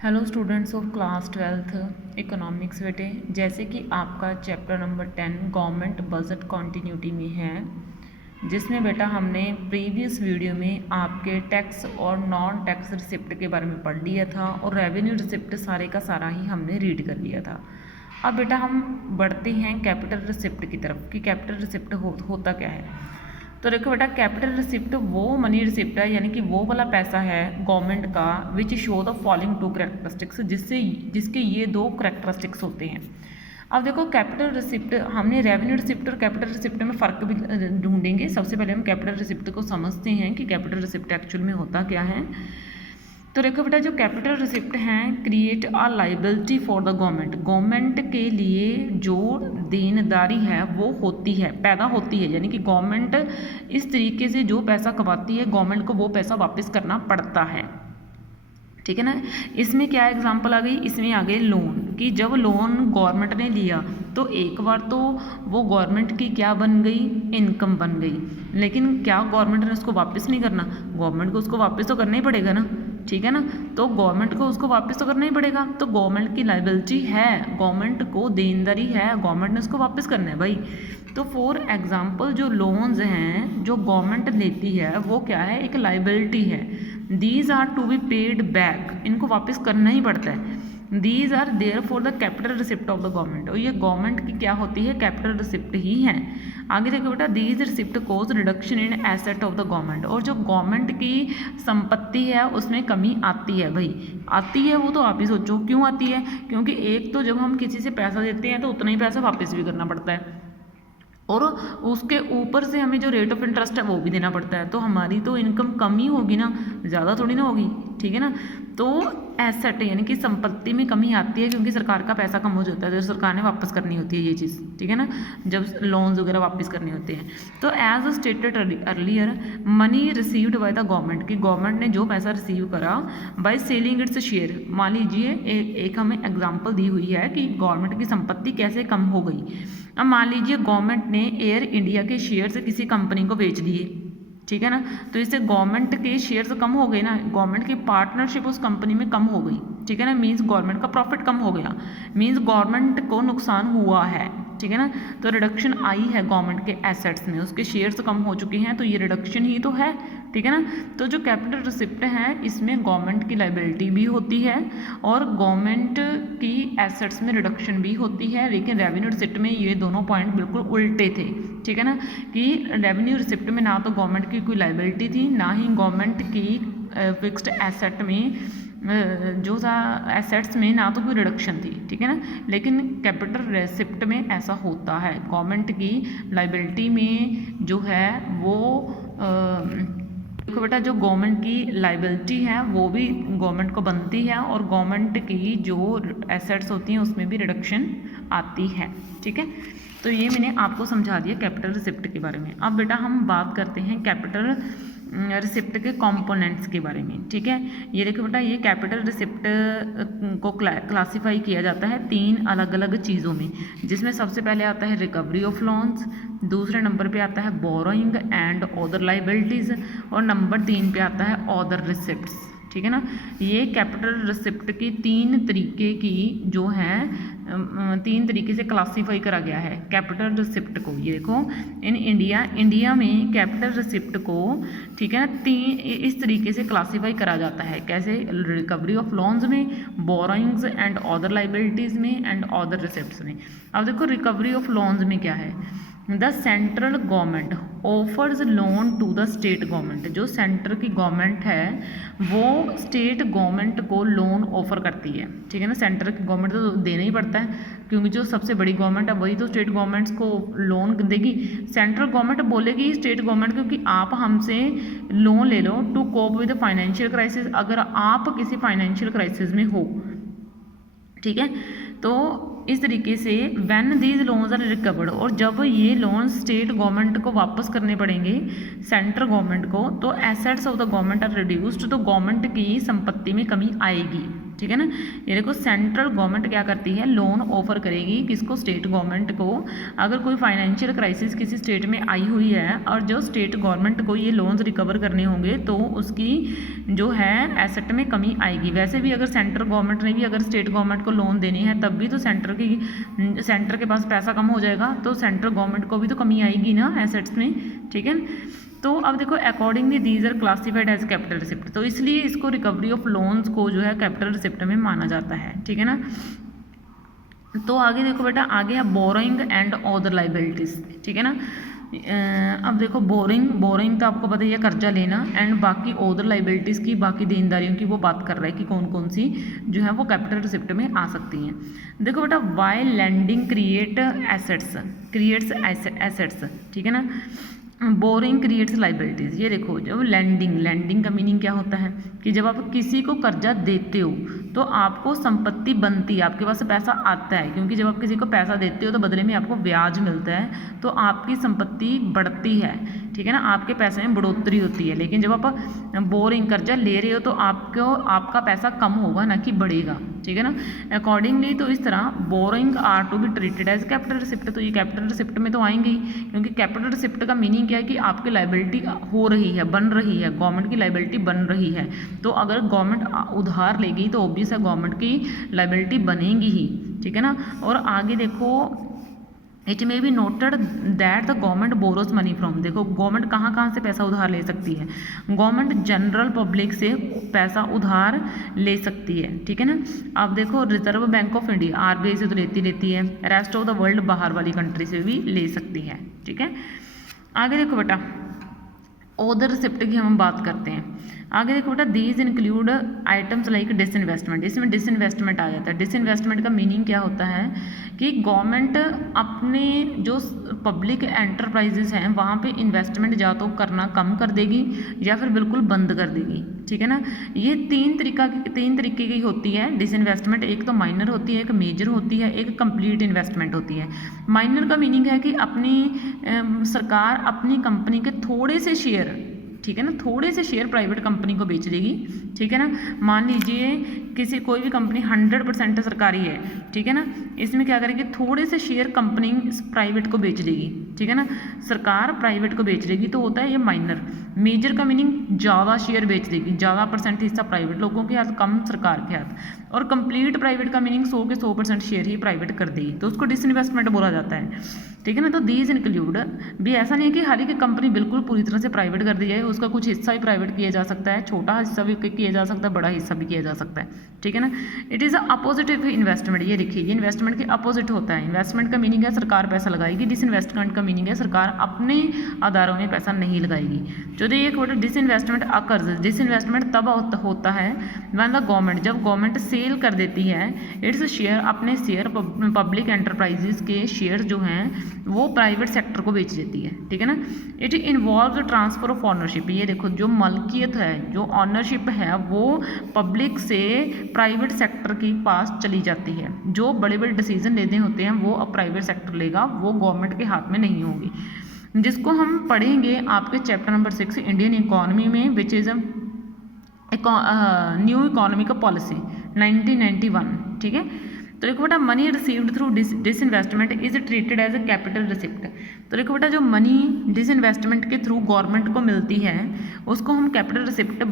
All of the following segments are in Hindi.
Hello students of class 12th economics बेटे, जैसे कि आपका chapter number 10 government budget continuity में है, जिसमें बेटा हमने प्रीवियस वीडियो में आपके टैक्स और नॉन टैक्स रिसिप्ट के बारे में पढ़ लिया था और रेवेन्यू रिसिप्ट सारे का सारा ही हमने रीड कर लिया था। अब बेटा हम बढ़ते हैं कैपिटल रिसिप्ट की तरफ कि कैपिटल रिसिप्ट होता क्या है। तो देखो बेटा, कैपिटल रिसिप्ट वो मनी रिसिप्ट है, यानी कि वो वाला पैसा है गवर्नमेंट का which show the following two characteristics, जिसके ये दो करेक्टरिस्टिक्स होते हैं। अब देखो, कैपिटल रिसिप्ट हमने रेवेन्यू रिसिप्ट और कैपिटल रिसिप्ट में फ़र्क भी ढूंढेंगे। सबसे पहले हम कैपिटल रिसिप्ट को समझते हैं कि कैपिटल रिसिप्ट एक्चुअल में होता क्या है। तो देखो बेटा, जो कैपिटल रिसिप्ट हैं create a liability for the government के लिए जो देनदारी है वो होती है, पैदा होती है, यानी कि गवर्नमेंट इस तरीके से जो पैसा कमाती है गवर्नमेंट को वो पैसा वापस करना पड़ता है। ठीक है ना। इसमें क्या एग्जांपल आ गई, इसमें आ गए लोन, कि जब लोन गवर्नमेंट ने लिया तो एक बार तो वो गवर्नमेंट की क्या बन गई, इनकम बन गई, लेकिन क्या गवर्नमेंट ने उसको वापस नहीं करना, गवर्नमेंट को उसको वापस तो करना ही पड़ेगा ना। ठीक है ना, तो गवर्नमेंट को उसको वापस तो करना ही पड़ेगा, तो गवर्नमेंट की लाइबिलिटी है, गवर्नमेंट को देनदारी है, गवर्नमेंट ने उसको वापस करना है भाई। तो फॉर एग्जांपल जो लोन्स हैं जो गवर्नमेंट लेती है वो क्या है, एक लाइबिलिटी है। These are to be paid back, इनको वापस करना ही पड़ता है। These are there for the capital receipt of the government, और ये गवर्नमेंट की क्या होती है, कैपिटल रिसिप्ट ही है। आगे देखो बेटा, these receipt cause reduction in asset of the government, और जो गवर्नमेंट की संपत्ति है उसमें कमी आती है भाई, आती है वो तो आप ही सोचो क्यों आती है, क्योंकि एक तो जब हम किसी से पैसा देते हैं तो उतना ही पैसा वापस भी करना पड़ता है, और उसके ऊपर से हमें जो रेट ऑफ इंटरेस्ट है वो भी देना पड़ता है, तो हमारी तो इनकम कम ही होगी ना, ज़्यादा थोड़ी ना होगी। ठीक है ना, तो एसेट यानी कि संपत्ति में कमी आती है क्योंकि सरकार का पैसा कम हो जाता है, जो सरकार ने वापस करनी होती है ये चीज़। ठीक है ना, जब लोन्स वगैरह वापस करने होते हैं। तो as stated earlier, money received by the government, कि गवर्नमेंट ने जो पैसा रिसीव करा बाय सेलिंग इट्स शेयर। मान लीजिए एक हमें एग्जाम्पल दी हुई है कि गवर्नमेंट की संपत्ति कैसे कम हो गई। अब मान लीजिए गवर्नमेंट ने एयर इंडिया के शेयर्स किसी कंपनी को बेच दिए, ठीक है ना, तो इससे गवर्नमेंट के शेयर्स कम हो गए ना, गवर्नमेंट की पार्टनरशिप उस कंपनी में कम हो गई। ठीक है ना, मीन्स गवर्नमेंट का प्रॉफिट कम हो गया, मीन्स गवर्नमेंट को नुकसान हुआ है। ठीक है ना, तो रिडक्शन आई है गवर्नमेंट के एसेट्स में, उसके शेयर्स कम हो चुके हैं, तो ये रिडक्शन ही तो है। ठीक है ना, तो जो कैपिटल रिसिप्ट है इसमें गवर्नमेंट की लाइबिलिटी भी होती है और गवर्नमेंट की एसेट्स में रिडक्शन भी होती है, लेकिन रेवेन्यू रिसिप्ट में ये दोनों पॉइंट बिल्कुल उल्टे थे। ठीक है ना, कि रेवेन्यू रिसिप्ट में ना तो गवर्नमेंट की कोई लाइबिलिटी थी, ना ही गवर्नमेंट की फिक्स्ड एसेट में जो था एसेट्स में ना तो कोई रिडक्शन थी। ठीक है ना, लेकिन कैपिटल रिसिप्ट में ऐसा होता है, गवर्नमेंट की लाइबिलिटी में जो है वो देखो बेटा, जो गवर्नमेंट की लाइबिलिटी है वो भी गवर्नमेंट को बनती है और गवर्नमेंट की जो एसेट्स होती हैं उसमें भी रिडक्शन आती है। ठीक है, तो ये मैंने आपको समझा दिया कैपिटल रिसिप्ट के बारे में। अब बेटा हम बात करते हैं कैपिटल रिसिप्ट के कंपोनेंट्स के बारे में। ठीक है, ये देखो बेटा, ये कैपिटल रिसिप्ट को क्लासिफाई किया जाता है 3 अलग अलग चीज़ों में, जिसमें सबसे पहले आता है रिकवरी ऑफ लोन्स, दूसरे नंबर पे आता है बोरोइंग एंड अदर लाइबिलिटीज़, और नंबर 3 पे आता है अदर रिसिप्ट्स। ठीक है ना, ये कैपिटल रिसिप्ट की 3 तरीके की जो है 3 तरीके से क्लासीफाई करा गया है कैपिटल रिसिप्ट को। ये देखो, इन इंडिया में कैपिटल रिसिप्ट को, ठीक है ना, इस तरीके से क्लासीफाई करा जाता है। कैसे, रिकवरी ऑफ लोन्स में, बोरोइंग्स एंड अदर लाइबिलिटीज़ में एंड अदर रिसिप्ट्स में। अब देखो, रिकवरी ऑफ लोन्स में क्या है, the central government offers loan to the state government, जो सेंटर की गवर्नमेंट है वो स्टेट गवर्नमेंट को लोन ऑफर करती है। ठीक है ना, सेंटर की गवर्नमेंट तो देना ही पड़ता है क्योंकि जो सबसे बड़ी गवर्नमेंट है वही तो स्टेट गवर्नमेंट्स को लोन देगी। सेंट्रल गवर्नमेंट बोलेगी स्टेट गवर्नमेंट को कि आप हमसे लोन ले लो to cope with financial crisis, अगर आप किसी फाइनेंशियल क्राइसिस में हो। ठीक है, तो इस तरीके से when these loans are recovered, और जब ये लोन स्टेट गवर्नमेंट को वापस करने पड़ेंगे सेंट्रल गवर्नमेंट को, तो assets of the government are reduced, तो गवर्नमेंट की संपत्ति में कमी आएगी। ठीक है ना, ये देखो सेंट्रल गवर्नमेंट क्या करती है, लोन ऑफर करेगी किसको, स्टेट गवर्नमेंट को। अगर कोई फाइनेंशियल क्राइसिस किसी स्टेट में आई हुई है और जो स्टेट गवर्नमेंट को ये लोन्स रिकवर करने होंगे तो उसकी जो है एसेट में कमी आएगी। वैसे भी अगर सेंट्रल गवर्नमेंट ने भी अगर स्टेट गवर्नमेंट को लोन देनी है तब भी तो सेंटर के पास पैसा कम हो जाएगा, तो सेंट्रल गवर्नमेंट को भी तो कमी आएगी ना एसेट्स में। ठीक है, तो अब देखो accordingly these are classified as capital receipt, तो इसलिए इसको रिकवरी ऑफ लोन्स को जो है कैपिटल रिसिप्ट में माना जाता है। ठीक है ना, तो आगे देखो बेटा, आगे है बोरोइंग एंड अदर लाइबिलिटीज। ठीक है ना, अब देखो बोरिंग तो आपको पता ही है कर्जा लेना, एंड बाकी अदर लाइबिलिटीज़ की, बाकी देनदारियों की वो बात कर रहा है कि कौन कौन सी जो है वो कैपिटल रिसिप्ट में आ सकती हैं। देखो बेटा, वाई लैंडिंग क्रिएट्स एसेट्स। ठीक है ना, बोरिंग क्रिएट्स लाइबिलिटीज़। ये देखो, जब लैंडिंग का मीनिंग क्या होता है कि जब आप किसी को कर्जा देते हो तो आपको संपत्ति बनती है, आपके पास पैसा आता है, क्योंकि जब आप किसी को पैसा देते हो तो बदले में आपको ब्याज मिलता है, तो आपकी संपत्ति बढ़ती है। ठीक है ना, आपके पैसे में बढ़ोतरी होती है। लेकिन जब आप बोरिंग कर्जा ले रहे हो तो आपका पैसा कम होगा, ना कि बढ़ेगा। ठीक है ना, अकॉर्डिंगली तो इस तरह borrowing are to be treated as capital receipt, तो ये कैपिटल रिसिप्ट में तो आएंगे ही, क्योंकि कैपिटल रिसिप्ट का मीनिंग क्या है कि आपकी लाइबिलिटी हो रही है, बन रही है, गवर्नमेंट की लाइबिलिटी बन रही है। तो अगर गवर्नमेंट उधार लेगी तो ऑब्वियस है गवर्नमेंट की लाइबिलिटी बनेगी ही। ठीक है ना, और आगे देखो, it may be noted that the government borrows money from. देखो गवर्नमेंट कहाँ कहाँ से पैसा उधार ले सकती है, गवर्नमेंट जनरल पब्लिक से पैसा उधार ले सकती है। ठीक है ना, अब देखो reserve bank of India RBI से तो लेती है, रेस्ट ऑफ द वर्ल्ड बाहर वाली कंट्री से भी ले सकती है। ठीक है, आगे देखो बेटा, अदर रिसिप्ट की हम बात करते हैं। आगे देखो बेटा, these include items like disinvestment. इसमें डिसइन्वेस्टमेंट आ जाता है। डिसइन्वेस्टमेंट का मीनिंग क्या होता है कि गवर्नमेंट अपने जो पब्लिक एंटरप्राइजेज हैं वहाँ पे इन्वेस्टमेंट या तो करना कम कर देगी या फिर बिल्कुल बंद कर देगी। ठीक है ना, ये तीन तरीके की होती है डिसइन्वेस्टमेंट। एक तो माइनर होती है, एक मेजर होती है, एक कंप्लीट इन्वेस्टमेंट होती है। माइनर का मीनिंग है कि अपनी सरकार अपनी कंपनी के थोड़े से शेयर, ठीक है ना, थोड़े से शेयर प्राइवेट कंपनी को बेच देगी। ठीक है ना, मान लीजिए कोई भी कंपनी 100% सरकारी है, ठीक है ना, इसमें क्या करेगी, थोड़े से शेयर कंपनी प्राइवेट को बेच देगी। ठीक है ना, सरकार प्राइवेट को बेच देगी, तो होता है ये माइनर। मेजर का मीनिंग ज़्यादा शेयर बेच देगी, ज़्यादा परसेंट हिस्सा प्राइवेट लोगों के हाथ, कम सरकार के हाथ। और कंप्लीट प्राइवेट का मीनिंग 100 के 100% शेयर ही प्राइवेट कर देगी, तो उसको डिसइन्वेस्टमेंट बोला जाता है। ठीक है ना, तो दीज इंक्लूड भी ऐसा नहीं है कि हालांकि कंपनी बिल्कुल पूरी तरह से प्राइवेट कर दी जाए, उसका कुछ हिस्सा भी प्राइवेट किया जा सकता है, छोटा हिस्सा भी किया जा सकता है, बड़ा हिस्सा भी किया जा सकता है। ठीक है ना, it is opposite of investment. ये देखिए, ये इन्वेस्टमेंट के अपोजिट होता है। इन्वेस्टमेंट का मीनिंग है सरकार पैसा लगाएगी, डिसइन्वेस्टमेंट का मीनिंग है सरकार अपने आधारों में पैसा नहीं लगाएगी। जो एक वर्ड डिसइन्वेस्टमेंट अकर्स, डिसइन्वेस्टमेंट तब होता है व्हेन द गवर्नमेंट, जब गवर्नमेंट सेल कर देती है इट्स शेयर, अपने शेयर पब्लिक एंटरप्राइजेज के शेयर जो हैं वो प्राइवेट सेक्टर को बेच देती है। ठीक है ना, it involve transfer of ownership. ये देखो, जो मलकियत है, जो ऑनरशिप है वो पब्लिक से प्राइवेट सेक्टर के पास चली जाती है। जो बड़े बड़े डिसीजन लेने होते हैं वो अब प्राइवेट सेक्टर लेगा, वो गवर्नमेंट के हाथ में नहीं होगी, जिसको हम पढ़ेंगे आपके चैप्टर नंबर 6 इंडियन इकोनॉमी में, which is new economic policy 1991। ठीक है, तो देखो बेटा, money received through disinvestment is treated as a capital receipt. तो देखो बेटा, जो मनी डिसइन्वेस्टमेंट के थ्रू गवर्नमेंट को मिलती है उसको हम कैपिटल रिसिप्ट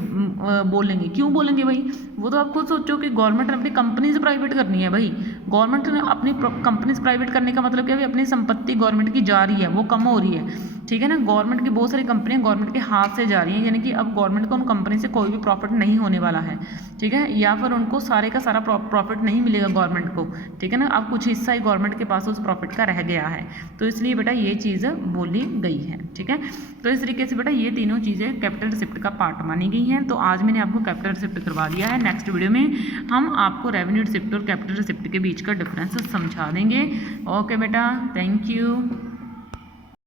बोलेंगे। क्यों बोलेंगे भाई, वो तो आप खुद सोचो कि गवर्नमेंट ने अपनी कंपनीज प्राइवेट करनी है। भाई गवर्नमेंट ने अपनी कंपनीज प्राइवेट करने का मतलब क्या है, अपनी संपत्ति गवर्नमेंट की जा रही है, वो कम हो रही है। ठीक है ना, गवर्नमेंट की बहुत सारी कंपनियां गवर्नमेंट के हाथ से जा रही हैं, यानी कि अब गवर्नमेंट को उन कंपनी से कोई भी प्रॉफिट नहीं होने वाला है। ठीक है, या फिर उनको सारे का सारा प्रॉफिट नहीं मिलेगा गवर्नमेंट को। ठीक है ना, अब कुछ हिस्सा ही गवर्नमेंट के पास उस प्रॉफिट का रह गया है, तो इसलिए बेटा ये चीज़ बोली गई है। ठीक है, तो इस तरीके से बेटा ये तीनों चीज़ें कैपिटल रिसिप्ट का पार्ट मानी गई हैं। तो आज मैंने आपको कैपिटल रिसिप्ट करवा दिया है। नेक्स्ट वीडियो में हम आपको रेवेन्यू रिसिप्ट और कैपिटल रिसिप्ट के बीच का डिफरेंस समझा देंगे। ओके बेटा, थैंक यू।